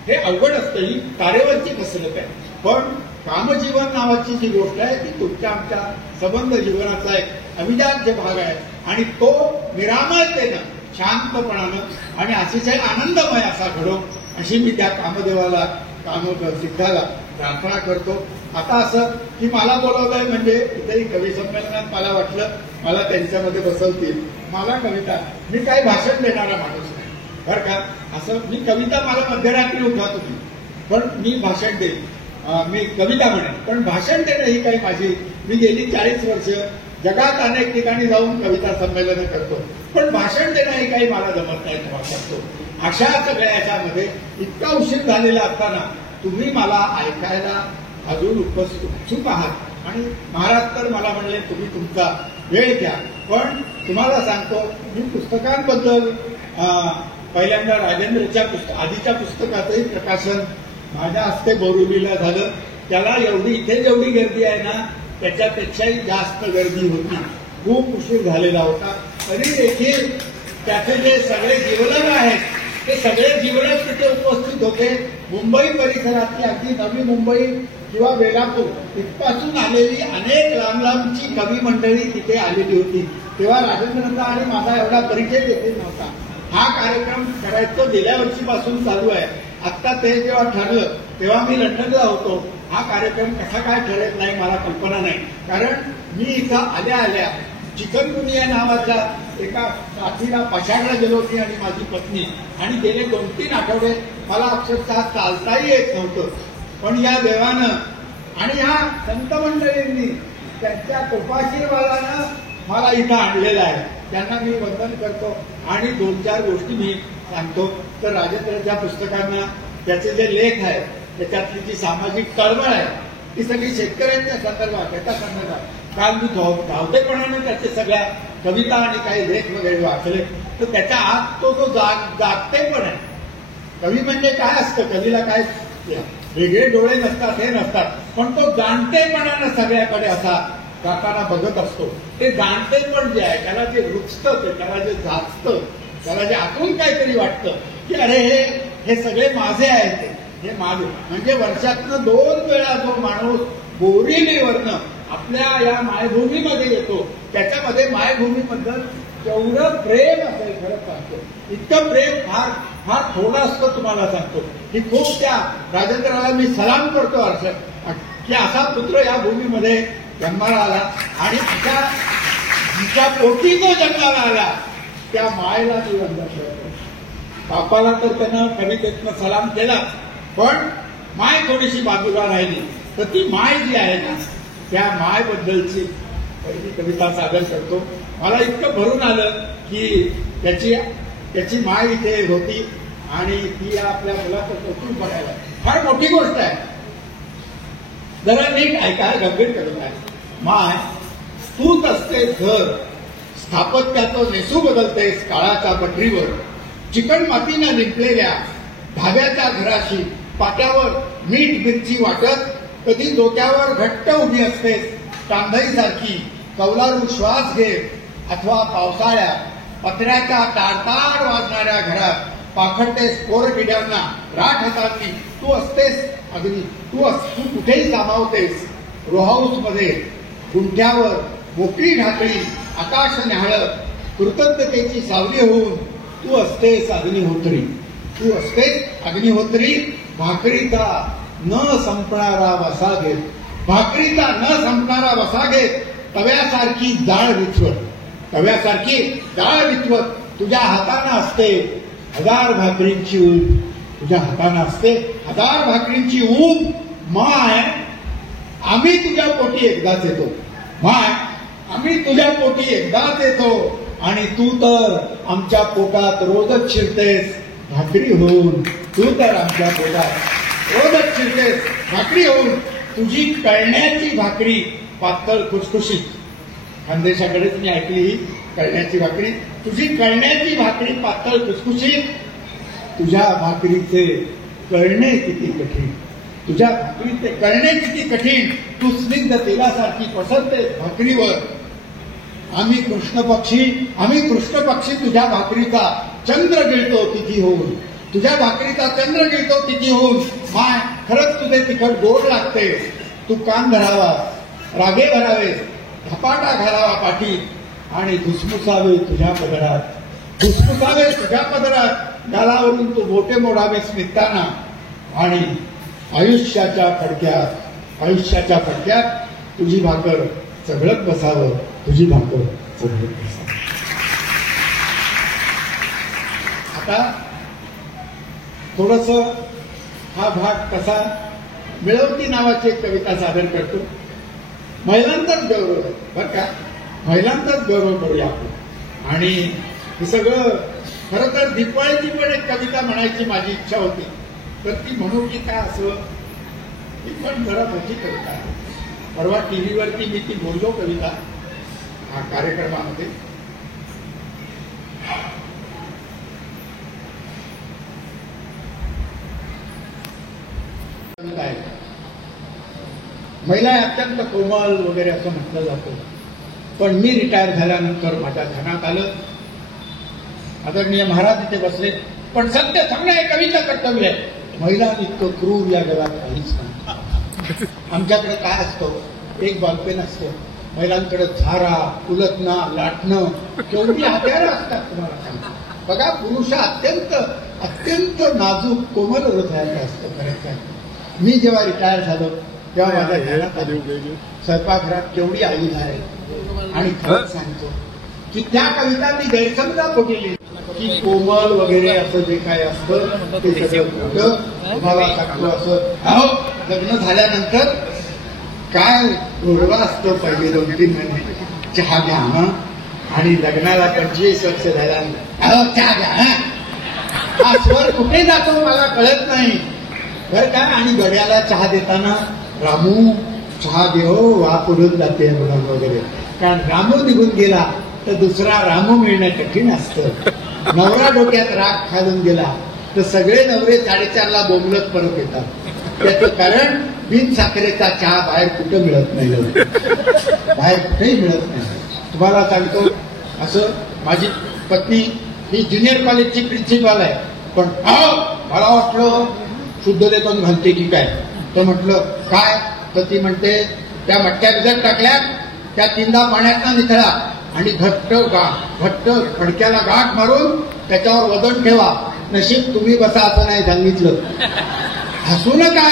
हे अवघड असतं, ही तारेवरची कसरत आहे. पण कामजीवन नावाची जी गोष्ट आहे ती तुमच्या आमच्या संबंध जीवनाचा एक अविभाज्य भाग आहे आणि तो निरामयतेनं, शांतपणानं आणि अतिशय आनंदमय असा घडो, अशी मी त्या कामदेवाला, सिद्धाला प्रार्थना करतो. आता असं की मला बोलवलंय म्हणजे इथेही कवी संमेलनात मला वाटलं मला त्यांच्यामध्ये बसवतील. मला कविता, मी काही भाषण देणारा माणूस नाही बरं का. असं मी कविता, मला मध्यरात्री उठा तुम्ही, पण मी भाषण देईन, मी कविता म्हणेन, पण भाषण देणं ही काही माझी, मी गेली 40 वर्ष जगात अनेक ठिकाणी जाऊन कविता संमेलनं करतो, पण भाषण देणं ही काही मला जमत नाही तेव्हा करतो. अशा सगळ्या याच्यामध्ये इतका उशीर झालेला असताना तुम्ही मला ऐकायला अजून उत्सुक आहात आणि महाराज तर मला म्हणले तुम्ही तुमचा वेळ घ्या. पण तुम्हाला सांगतो, मी पुस्तकांबद्दल पहिल्यांदा राजेंद्रच्या आधीच्या पुस्तकाचंही प्रकाशन माझ्या हस्ते बोरिवलीला झालं. त्याला एवढी इथे जेवढी गर्दी आहे ना त्याच्यापेक्षाही जास्त गर्दी होती, खूप उशीर झालेला होता. तरी देखील त्याचे जे सगळे जीवलग आहेत ते सगळे जीवलग तिथे उपस्थित होते. मुंबई परिसरातली, अगदी नवी मुंबई किंवा बेलापूर इथपासून आलेली अनेक लांब लांबची कवी मंडळी तिथे आलेली होती. तेव्हा राजेंद्रचा आणि माझा एवढा परिचय देखील नव्हता. हा कार्यक्रम करायचं गेल्या वर्षीपासून चालू आहे. आत्ता ते जेव्हा ठरलं तेव्हा मी लंडनला होतो. हा कार्यक्रम कसा काय ठरेल नाही मला कल्पना नाही, कारण मी इथं आल्या आल्या चिकनगुनिया नावाच्या एका साथीला पशाडला गेलो होती आणि माझी पत्नी, आणि गेले 2-3 आठवडे मला अक्षरशः चालताही येत नव्हतं. पण या देवानं आणि ह्या संत मंडळींनी त्यांच्या कृपाशीर्वादानं मला इथं आणलेलं आहे. त्यांना मी वंदन करतो. आणि 2-4 गोष्टी मी सांगतो. तर राजेंद्रच्या पुस्तकांना त्याचे जे लेख आहेत त्याच्यातली जी सामाजिक तळमळ आहे ती सगळी शेतकऱ्यांच्या संदर्भात, त्याच्या संदर्भात. काल मी धावतेपणाने त्याचे सगळ्या कविता आणि काही लेख वगैरे वाचले, तर त्याच्या आत तो जागते पण आहे. कवी म्हणजे काय असतं, कवीला काय वेगळे डोळे नसतात, हे नसतात, पण तो जाणतेपणानं सगळ्याकडे असा जाताना बघत असतो. ते जाणतेपण जे आहे त्याला जे रुचतं, त्याला जे जाचतं, त्याला जे आतून काहीतरी वाटतं की अरे हे सगळे माझे आहेत, हे माझे. म्हणजे वर्षातनं 2 वेळा जो माणूस बोरिवलीवरनं आपल्या या मायभूमीमध्ये येतो त्याच्यामध्ये मायभूमीबद्दल जेवढं प्रेम असेल, खरं सांगतो इतकं प्रेम फार फार थोडं असतं. तुम्हाला सांगतो की खूप त्या राजेंद्राला मी सलाम करतो की असा पुत्र या भूमीमध्ये जन्माला आला आणि तिच्या पोटी जो जन्माला आला त्या मायला ती वंदन करतो. बापाला तर त्यानं कवितेतनं सलाम केला, पण माय थोडीशी बाजूला राहिली. तर ती माय जी आहे ना त्या मायबद्दलची पहिली कविता सादर करतो. मला इतकं भरून आलं की त्याची माय इथे होती आणि ती आपल्या मुलाचं कौतुक बघायला फार मोठी गोष्ट आहे. जरा नीट ऐका, गंभीर कविता आहे. माय तूच असतेस घर, स्थापत्याचं नेसू बदलतेस काळाच्या पटरीवर, चिकण मातीनं लिंपलेल्या धाब्याच्या घराशी पाट्यावर मीठ मिरची वाटत, कधी डोक्यावर घट्ट उभी असतेस टांधाईसारखी कौलारू श्वास घेत, अथवा पावसाळ्यात पत्र्याच्या ताडताड वाजणाऱ्या घरात पाखडतेस पोरकिड्यांना राठ हातातली तू असतेस अग्नी. तू कुठेही सामावतेस रो हाऊस मध्ये गुंठ्यावर मोकळी ढाकळी आकाश न्याहाळत, कृतज्ञतेची सावली होऊन तू असतेस अग्निहोत्री. तू असतेस अग्निहोत्री, भाकरीचा न संपणारा वसा घेत, भाकरीचा न संपणारा वसा घेत, तव्यासारखी जाळ विचवत, तव्यासारखी जाळ विचवत तुझ्या हातानं असते 1000 भाकरींची ऊब. तुझ्या हातानं असते 1000 भाकरींची ऊब. माय आम्ही तुझ्या पोटी एकदाच येतो. माय आम्ही तुझ्या पोटी एकदाच येतो आणि तू तर आमच्या पोटात रोजच शिरतेस भाकरी होऊन. तू तर आमच्या पोटात रोजच शिरतेस भाकरी होऊन. तुझी कळण्याची भाकरी पातळ खुसखुशीत. खानदेशाकडेच मी ऐकली ही कळण्याची भाकरी. तुझी कळण्याची भाकरी पातळ खुसखुशीत. तुझ्या भाकरीचे कळणे किती कठीण. तुझ्या भाकरीचे कळणे किती कठीण. तू स्निग्ध तेलासारखी पसरतेस भाकरीवर. आम्ही कृष्ण पक्षी तुझ्या भाकरीचा चंद्र गिळतो तिथी होऊन. तुझ्या भाकरीचा चंद्र गिळतो किती होऊन, माय खरंच तुझे तिखट गोड लागते. तू कान धरावा, रागे भरावे, धपाटा घालावा पाठी, आणि धुसमुसावे तुझ्या पदरात, धुसमुसावे तुझ्या पदरात. गालावरून तू बोटे मोडावे स्मिताना, आणि आयुष्याच्या फडक्यात तुझी भाकर चघळत बसावं, तुझी भाकर चघळत बसावं. आता थोडस हा भाग कसा, मिळवती नावाची एक कविता सादर करतो. महिलांचाच गौरव आहे बरं का, महिलांचाच गौरव करूया आपण. आणि हे सगळं खरं तर दिपाळीची पण एक कविता म्हणायची माझी इच्छा होती, तर ती म्हणू की काय असं, ती पण जरा मोठी कविता आहे. परवा टीव्हीवरती मी ती बोललो कविता हा कार्यक्रमामध्ये. महिला अत्यंत कोमल वगैरे असं म्हटलं जातं, पण मी रिटायर झाल्यानंतर माझ्या ध्यानात आलं, आदरणीय महाराज इथे बसले, पण सत्य सांगणं हे कवीचं कर्तव्य आहे. महिला इतकं क्रूर या जगात काहीच नाही. आमच्याकडे काय असतं, एक बॉलपेन असतं, महिलांकडे झारा, उलटणं, लाटणं, केवढी हत्यारं असतात तुम्हाला सांगतो. बघा, पुरुष अत्यंत अत्यंत नाजूक कोमल हृदयाचं असतं. खरं काय, मी जेव्हा रिटायर झालो तेव्हा माझ्या ध्यानात आलं, स्वयंपाकघरात केवढी आयुध आहे. आणि खरंच सांगतो की त्या कविता मी गैरसमजापोटी लिहिली की कोमल वगैरे असं जे काय असतं ते सगळं खोटं. तुम्हाला सांगतो असं, अहो लग्न झाल्यानंतर काय गोडवा असतो, पहिले 2-3 महिने चहा घ्या ना, आणि लग्नाला 25 वर्ष झाल्यानंतर अहो चहा घ्या, हा स्वर कुठे जातो मला कळत नाही बरं का. आणि गड्याला चहा देताना रामू चहा देहो वा पुढून जाते वगैरे, कारण रामू निघून गेला तर दुसरा रामू मिळणं कठीण असतं. नवरा डोक्यात राग घालून गेला तर सगळे नवरे 4:30ला बोंबलत परत येतात. त्याचं कारण बिन साखरेचा चहा बाहेर कुठं मिळत नाही, बाहेर कुठेही मिळत नाही. तुम्हाला सांगतो असं, माझी पत्नी ही ज्युनियर कॉलेजची प्रिन्सिपल आहे, पण मला वाटलं शुद्ध लेखन घालते की काय, तर म्हटलं काय, तर ती म्हणते त्या मटक्या भिजत टाकल्यात, त्या 3दा पाण्यात निथळा, आणि घट्ट फडक्याला गाठ मारून त्याच्यावर वजन ठेवा, नशीब तुम्ही बसा असं नाही सांगितलं. हसू नका,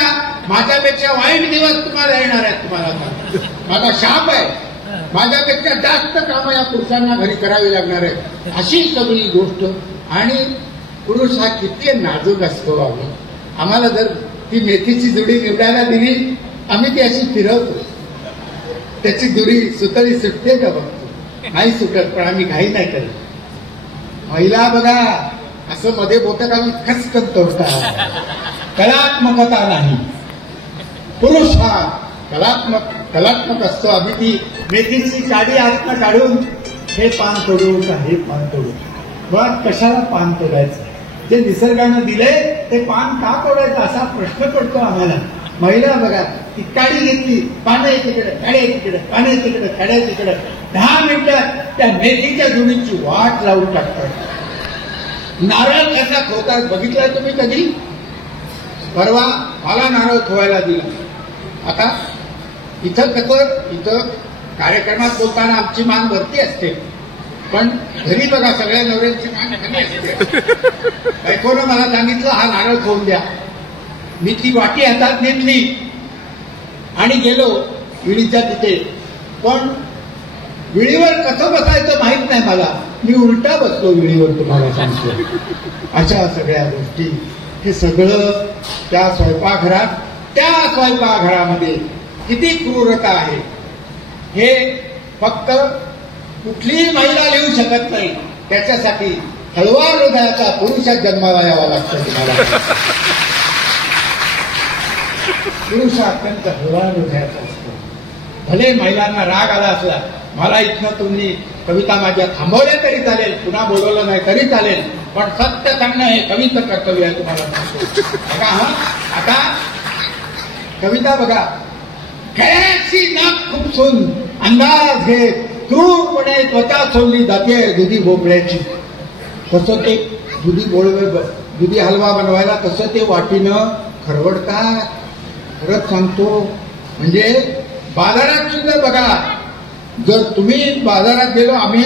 माझ्यापेक्षा वाईट दिवस तुम्हाला येणार आहेत. तुम्हाला सांग, माझा शाप आहे, माझ्यापेक्षा जास्त कामं या पुरुषांना घरी करावी लागणार आहे. अशी सगळी गोष्ट. आणि पुरुष हा किती नाजूक असतो. आम्हाला जर ती मेथीची जुडी निवडायला दिली, आम्ही ती अशी फिरवतो, त्याची जुडी सुतळी सुटते का बघतो, नाही सुटत, पण आम्ही घाई नाही करत. महिला बघा असं मध्ये बोट घालून खसखस तोडतात, कलात्मकता नाही. पुरुष हा कलात्मक असतो. आम्ही ती मेथीची काडी आतनं काढून हे पान तोडू का हे पान तोडू, मुळात कशाला पान तोडायचं, जे निसर्गानं दिले ते पान का तोडायचं असा प्रश्न पडतो आम्हाला. महिला बघा, ती काडी घेतली, पानं एकीकडे, काड्या एकीकडे, पानं एकीकडे, काड्या एकीकडे, 10 मिनिटात त्या मेथीच्या जुडीची वाट लावून टाकतात. नारळ कसा खोतात बघितलाय तुम्ही कधी? परवा मला नारळ खोवायला दिला. आता इथं कार्यक्रमात बोलताना आमची मान वरती असते, पण घरी बघा सगळ्या नवऱ्यांची मान खाली असते. बायकोनं मला सांगितलं हा नारळ खोवून द्या. मी ती वाटी हातात घेतली आणि गेलो विळीच्या तिथे, पण विळीवर कसं बसायचं माहित नाही मला, मी उलटा बसलो विळीवर. तुम्हाला सांगतो अशा सगळ्या गोष्टी, हे सगळं त्या स्वयंपाकघरामध्ये किती क्रूरता आहे हे फक्त कुठलीही महिला लिहू शकत नाही. त्याच्यासाठी हळवा हृदयाचा पुरुषात जन्माला यावा लागतो. तुम्हाला पुरुष अत्यंत हळवा हृदयाचा असतो. भले महिलांना राग आला असला, मला इथनं तुम्ही कविता माझ्या थांबवल्या तरी चालेल, पुन्हा बोलवलं नाही तरी चालेल, पण सत्य सांगणं हे कवीचं कर्तव्य आहे. तुम्हाला सांगतो बघा, आता कविता बघा, खेळाची नाक खुपसून अंदाज घेत क्रूरपणे त्वचा सोडली जाते दुधी भोपळ्याची. कसं ते दुधी दुधी हलवा बनवायला कसं ते वाटीनं खरवडतात. खरंच सांगतो, म्हणजे बाजारात सुद्धा बघा, जर तुम्ही बाजारात गेलो, आम्ही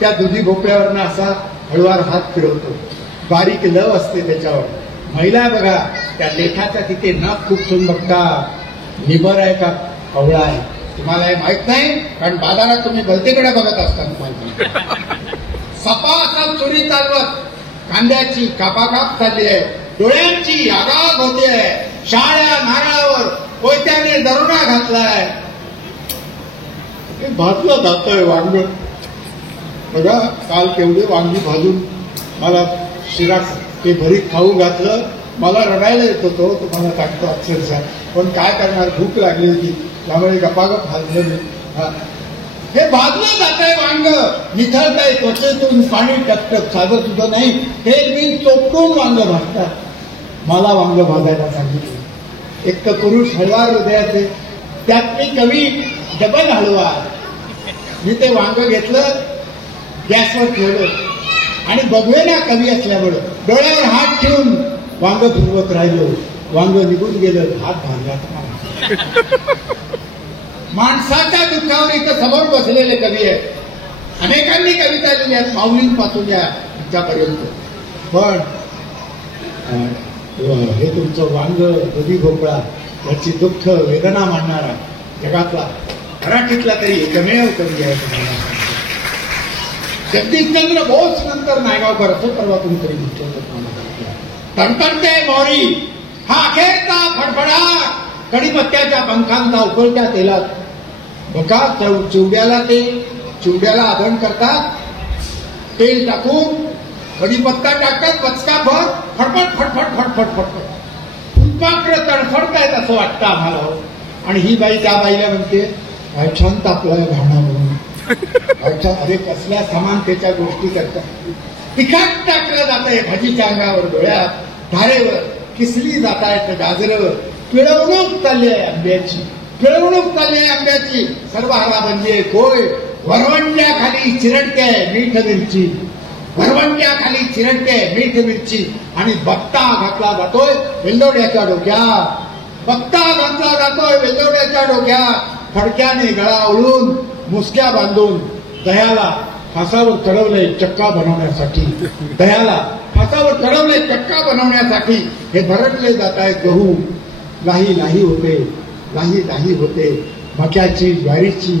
त्या दुधी भोपळ्यावरनं असा हळूवार हात फिरवतो, बारीक लव असते त्याच्यावर. महिला बघा, त्या लेठाचा तिथे नख खुपसून बघता, निबर आहे का कवळा आहे. तुम्हाला हे माहित नाही, कारण बाजारात तुम्ही गलतीकडे बघत असता. तुम्हाला सपा असा चोरी चालवत कांद्याची कापाकाप चालली आहे, डोळ्यांची आगाग होते आहे, शाळ्या नारळावर कोयत्याने दरोडा घातलाय. भाजलं जातंय वांग. बघा, काल केवढे वांगी भाजून मला शिरा ते भरीत खाऊ घातलं. मला रडायला येत होतो, तुम्हाला सांगतो अक्षरशः. पण काय करणार, भूक लागली होती, त्यामुळे गपागप भाजलं मी. हे भाजलं जातंय वांग, निथळतंय त्वचेतून पाणी टपटप. साधं सुद्धा नाही, हे मी चोपटून वांग भाजतात. मला वांग भाजायला सांगितलं. एक तर पुरुष हळवार हृदयाचे, त्यात मी कमी डबल हळवा. मी ते वांग घेतलं, गॅसवर ठेवलं आणि बघवेना कमी असल्यामुळं डोळ्यावर हात ठेवून वांग फिरवत राहिलो. वांग निघून गेलं, हात भाजला. माणसाच्या दुःखावर इथं समोर बसलेले कवी आहेत. अनेकांनी कविता लिहिल्या आहेत, माऊलींपासून या इच्छापर्यंत. पण हे तुमचं वांग, दुधी भोपळा, याची दुःख वेदना मांडणारा जगातला मराठीतला तरी एकमेव कवी आहे. तुम्हाला जगदीशचंद्र बोस नंतर नायगावकर, असं परवा कोणीतरी तणतणते मोरी हा अखेरचा फडफडा, कडीपत्त्याच्या पंखांचा उकळत्या तेलात. बघा, चिवड्याला आधण करतात, तेल टाकून कडीपत्ता टाकतात, पचका भर, फडफड फडफड फडफड फडफड फुलपाखरं तडफडतायत असं वाटतं आम्हाला. आणि ही बाई त्या बाईला म्हणते, काय छान तापलाय भावना म्हणून. अच्छा, अरे कसल्या समानतेच्या गोष्टी करतात. तिखट टाकलं जात आहे भाजीच्या अंगावर, डोळ्यात, धारेवर किसली जात आहेत गाजरं. पिळवणूक चालली आहे आंब्याची, पिळवणूक चालली आहे आंब्याची. सर्व हरा बनली कोय, वरवंट्या खाली चिरडते मीठ मिरची, वरवंट्या खाली चिरडते मीठ मिरची. आणि बत्ता घातला जातोय वेल्लोड्याच्या डोक्यात, बत्ता घातला जातोय वेल्लोड्याच्या डोक्यात. फडक्याने गळा ओळून, मुसक्या बांधून दह्याला फासावर चढवलंय चक्का बनवण्यासाठी. दह्याला फासावर चढवलंय चक्का बनवण्यासाठी. हे भरडले जात आहेत गहू, लाही लाही होते, लाही लाही होते. मक्याची, ज्वारीची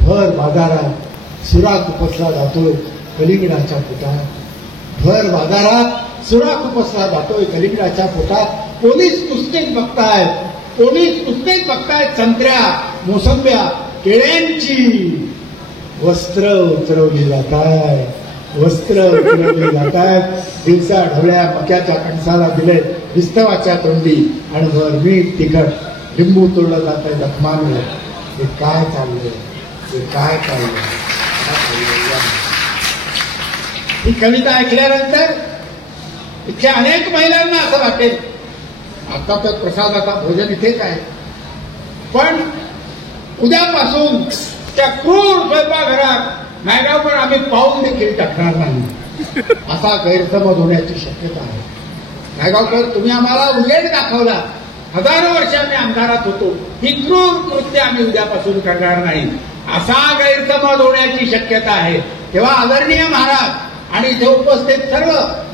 भर बाजारात सुरात उपसला जातोय कलिंगडाच्या पोटात. भर बाजारात सुरात उपसला जातोय कलिंगडाच्या पोटात. पोलीस नुसतेच बघतायत, पोलीस नुसतेच बघतायत संत्र्या, मोसंब्या, केळ्यांची वस्त्र उतरवली जातात, वस्त्र उतरवली जातात. दिवसा ढवळ्या मक्याच्या कणसाला दिले विस्तवाच्या तोंडी, आणि वर मीठ तिखट लिंबू तोडलं जात आहे जखमांवर. हे काय चाललंय, हे काय चाललंय. ही कविता ऐकल्यानंतर इथल्या अनेक महिलांना असं वाटेल, आता तर प्रसादाचा भोजन इथेच आहे, पण उद्यापासून त्या क्रूर स्वयंपाकघरात नायगावकर आम्ही पाऊल देखील टाकणार नाही, असा गैरसमज होण्याची शक्यता आहे. नायगावकर, तुम्ही आम्हाला उजेड दाखवला, हजारो वर्ष आम्ही अंधारात होतो, ही क्रूर कृत्य आम्ही उद्यापासून करणार नाही, असा गैरसमज होण्याची शक्यता आहे. तेव्हा आदरणीय महाराज आणि इथे उपस्थित सर्व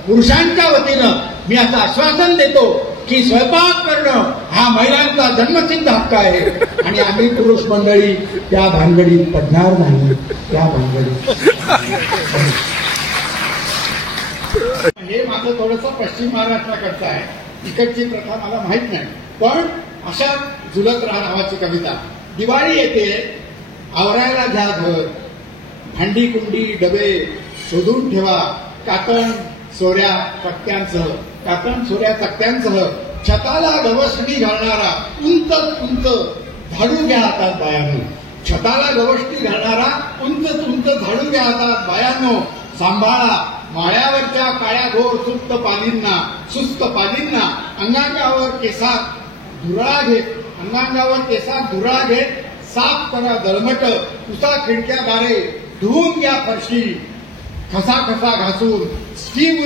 पुरुषांच्या वतीनं मी असं आश्वासन देतो की स्वयंपाक करणं हा महिलांचा जन्मसिद्ध हक्क आहे, आणि आम्ही पुरुष मंडळी त्या भानगडीत पडणार नाही. त्या भानगडीत हे माझं थोडंसं पश्चिम महाराष्ट्राकडचं आहे, इकडची प्रथा मला माहित नाही. पण अशा झुलत राहा नावाची कविता. दिवाळी येते, आवरायला घ्या घर, भांडी कुंडी डबे शोधून ठेवा, काकण सोऱ्या तक्त्यांसह, काकण सोऱ्या तक्त्यांसह. छताला गवसणी घालणारा उंच उंच झाडू घ्या हातात बायानो, छताला गवसणी घालणारा उंच उंच झाडू घ्या हातात बायानो. सांभाळा माळ्यावरच्या काळ्या घोर सुस्त पालींना अंगांगावर केसात धुरळा घेत, अंगांगावर केसात धुरळा घेत साफ करा दळमट. उसा खिडक्या दारे धुवून घ्या फरशी, खसा खसा घासून स्टील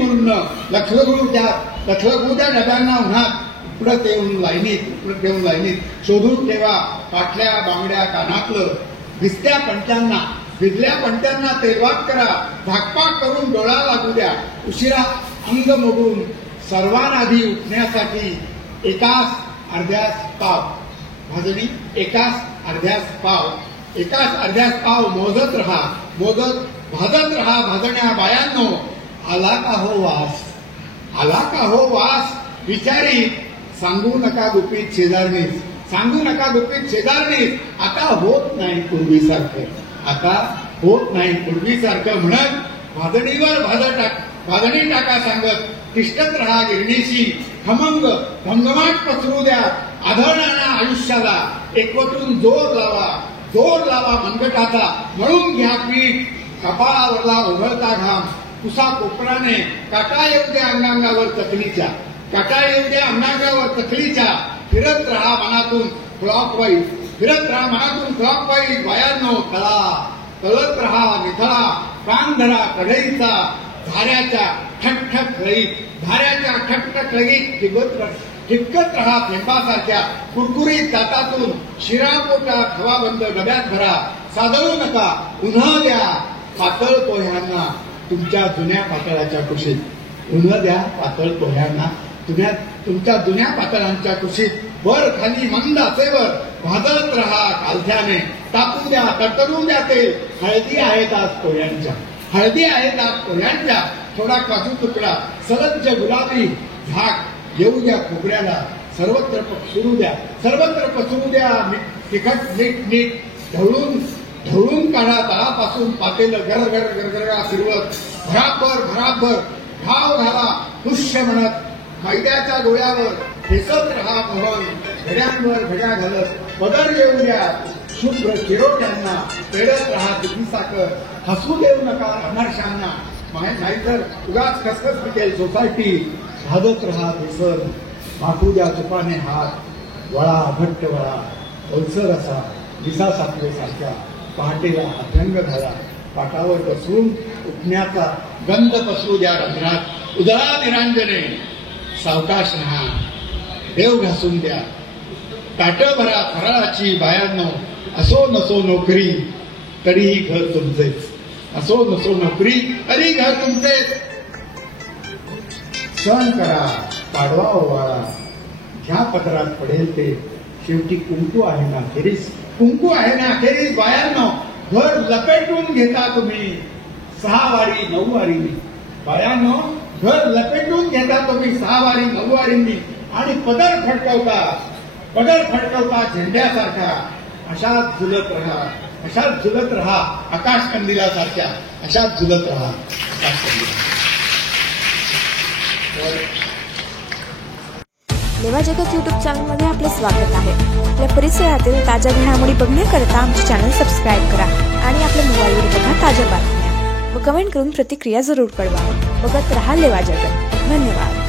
मुरुंन लखलखू त्या डब्यांना उन्हात उपडत येऊन लाईनीत शोधून ठेवा पाटल्या बांगड्या कानातलं भिजल्या पंट्यांना तेलवात करा झाकपाक करून डोळा लागू द्या उशिरा अंग मोडून सर्वांआधी उठण्यासाठी एकाच अर्ध्यास पाव मोजत राहा भाजण्या बायांनो आला का हो वास विचारी सांगू नका गुपित शेजारणीच आता होत नाही पूर्वीसारखं म्हणत भाजणीवर भाजणी टाका सांगत तिष्ठत राहा गिरणीशी घमघमाट पसरू द्या आधळणाऱ्या आयुष्याला एकवटून जोर लावा मनगटाचा मळून घ्या पीठ कपाळावरला ओघळता घाम पुसा कोपराने काटा येऊ द्या अंगांगावर तकलीच्या फिरत राहा मनातून क्लॉकवाईज बायांनो तळत राहा निथळा कान धरा कढईचा धाऱ्याच्या ठकठक लईत ठिपकत राहा थेंबासारख्या कुरकुरीत दातातून शिरापोटा खवाबंद डब्यात भरा सादळू नका उन्हा द्या पातळ पोह्यांना तुमच्या जुन्या पातळाच्या कुशीत उन्हा द्या पातळ पोह्यांना तुमच्या जुन्या पातळांच्या कुशीत वर खाली मंद आचेवर भाजत राहा कालथ्याने तापू द्या तरतरू द्या ते हळदी आहेत आज पोह्यांच्या थोडा काजू तुकडा सलज्ज गुलाबी झाक येऊ द्या खोबऱ्याला सर्वत्र पसरू द्या तिखट मीठ ढवळून काढा तळापासून पातेलं गरगरा फिरवत भराभर घाव घाला पुष्य म्हणत मैद्याच्या गोळ्यावर ठेचत राहा मोहन घड्यांवर घड्या घालत पदर येऊ द्या शुभ्र चिरोट्यांना पेडत राहा दुधी साखर हसू देऊ नका अनारशांना नाहीतर उगाच खसखस पिकेल सोसायटी भाजत राहा भेसर माखू द्या तुपाने हात घट्ट वळा ओलसर असा विसा साखरेसारख्या पहाटेला अभ्यंग घाला पाटावर बसवून उठण्याचा गंध पसरू द्या रंध्रात उदळा निरांजने सावकाश राहा देव घासून द्या ताट भरा फराळाची बायांनो असो नसो नोकरी तरीही घर तुमचेच सण करा पाडवा ओवाळा घ्या पत्रात पडेल ते शेवटी कुंकू आहे ना अखेरीस बायांनो घर लपेटून घेता तुम्ही 6 वारी 9 वारींनी बायांनो घर लपेटून घेता तुम्ही 6 वारी 9 वारींनी आणि पदर फडकवता झेंड्यासारखा अशाच झुलत राहा आकाश कंदिलासारख्या अशाच झुलत राहा आकाश कंदिला. लेवा जगत यूट्यूब चॅनलमध्ये आपले स्वागत आहे. आपल्या परिसरातील ताज्या घडामोडी बघण्याकरता आमचे चॅनल सबस्क्राईब करा आणि आपल्या मोबाईलवर बघा ताज्या बातम्या व कमेंट करून प्रतिक्रिया जरूर कळवा. बघत रहा लेवा जगत. धन्यवाद.